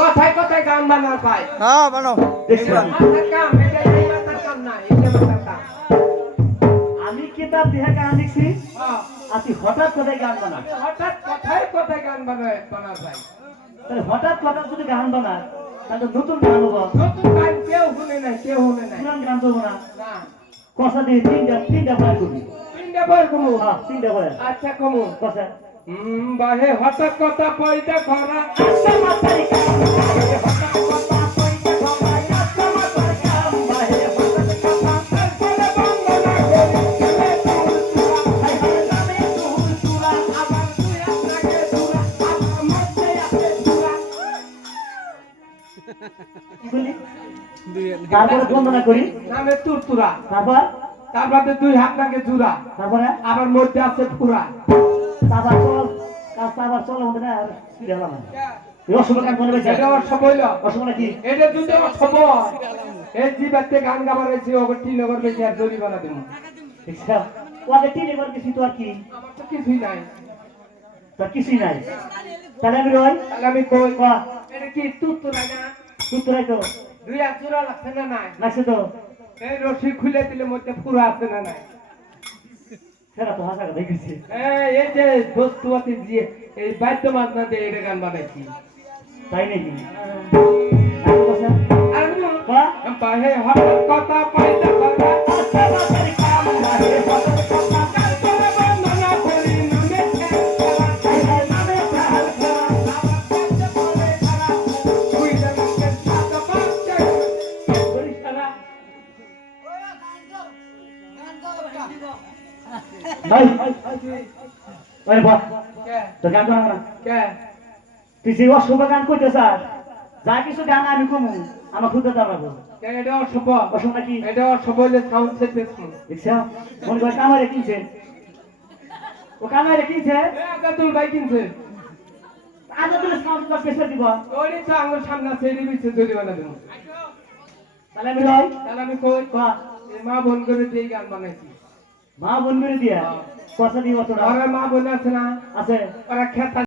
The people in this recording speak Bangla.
কথায় কথায় গান বানার ভাই হ্যাঁ বানাও দেখছিলাম মাথার কাম এটা এই মাথার কাম না এটা মাথার কাম আমি কিতাব দিয়ে গান লিখছি হ্যাঁ আর তুই হঠাৎ করে গান বানা হঠাৎ কথায় কথায় গান বানার ভাই তাহলে হঠাৎ হঠাৎ যদি গান বানা তাহলে নতুন গান হবো নতুন গান কেউ শুনে নাই পুরান গান তো না না কথা দিয়ে তিনটা বয়ান করবি তিনটা বই কমু হ্যাঁ তিনটা বয়ান আচ্ছা কমু কথা বাহে হঠাৎ কথা পয়দা করা আচ্ছা মাথারি কাম বাহে হঠাৎ কথা কইতে গলা আচ্ছা মাথারি কাম বাহে হঠাৎ কথা তারপরে বন্দনা করি চলে হাই হাই নামে তুল তুলা আবার তুই আপনাকে দূরা আমার মধ্যে আছে দূরা কি বলি তারপরে বন্দনা করি নামে তুরতুরা তারপরে দুই হাত লাগে জুরা তারপরে আবার মধ্যে আছে ফুরা তারপর চল কাজটা আবার চল আমাদের না কি হলো না রসগোল্লা গান বলে এটা অসব হইল রসগোল্লা কি এটা যদি অসব এই জীবাতে গান গাবার হয়েছে ওকে টিনগর বেশি আর জরিমানা দেবো দেখছা ওকে তিন এবার কিছু তো আর কি আমার তো কিছুই নাই তোর কিছুই নাই তাহলে আমি রই তাহলে আমি কই কয়া এটা কি তুরতুরা না তুই তোরাই তো দুই হাত জোড়া লাগছে না নাই লাগছে তো এই রশি খুলে দিলে মধ্যে ফুরা আছে না নাই সেটা তো হাসা কথা দেখেছি এই যে দোস্তুয়াতি দিয়ে এই বাদ্য মাঝনা দিয়ে এটা গান বানাইছি তাই নাকি আর কথা আর কয়া বাহে হঠাৎ কথা পয়দা করা আচ্ছা মাথারি কাম বাহে হঠাৎ কথা তারপরে বন্দনা করি নামে খেলা হাই হাই নামে খেলা খেলা তুই জানতে সাদা বাচ্চা করিস না ভাই ওরে বাহ কে তো গান গান না কে তুই যে অশুভ গান করতে চাস যা কিছু গান আমি কমু আমার খুঁজে দাঁড়াবো কে এটা অশুভ অশুভ নাকি এটা অশুভ হলে সাউন্ড সেট দেখুন দেখছ মনে করে কামারে কিনছে ও কামারে কিনছে আগাতুল ভাই কিনছে আজ তুই সাউন্ড কর পেছনে দিব ওরে তো আমার সামনে আছে এর বিছে জরিমানা দেবো তাহলে আমি রই তাহলে আমি কই কয়া এই মা বোন করে দিয়ে গান বানাইছি মা বোন মেরে দিয়া কথা দিব তোরা ওরা মা বোন আছে না আছে ওরা খেতা